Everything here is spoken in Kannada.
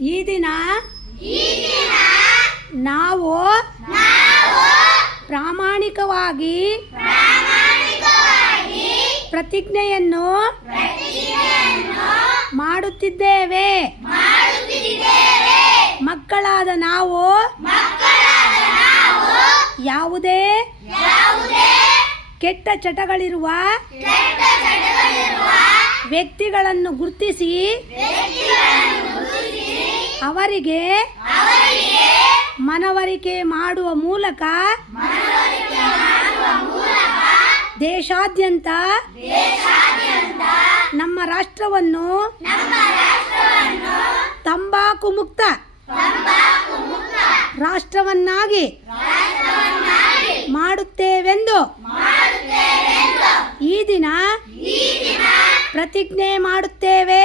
ಈ ದಿನ ನಾವು ಪ್ರಾಮಾಣಿಕವಾಗಿ ಪ್ರತಿಜ್ಞೆಯನ್ನು ಮಾಡುತ್ತಿದ್ದೇವೆ. ಮಕ್ಕಳಾದ ನಾವು ಯಾವುದೇ ಕೆಟ್ಟ ಚಟಗಳಿರುವ ವ್ಯಕ್ತಿಗಳನ್ನು ಗುರುತಿಸಿ ಅವರಿಗೆ ಮನವರಿಕೆ ಮಾಡುವ ಮೂಲಕ ದೇಶಾದ್ಯಂತ ನಮ್ಮ ರಾಷ್ಟ್ರವನ್ನು ತಂಬಾಕು ಮುಕ್ತ ರಾಷ್ಟ್ರವನ್ನಾಗಿ ಮಾಡುತ್ತೇವೆಂದು ಈ ದಿನ ಪ್ರತಿಜ್ಞೆ ಮಾಡುತ್ತೇವೆ.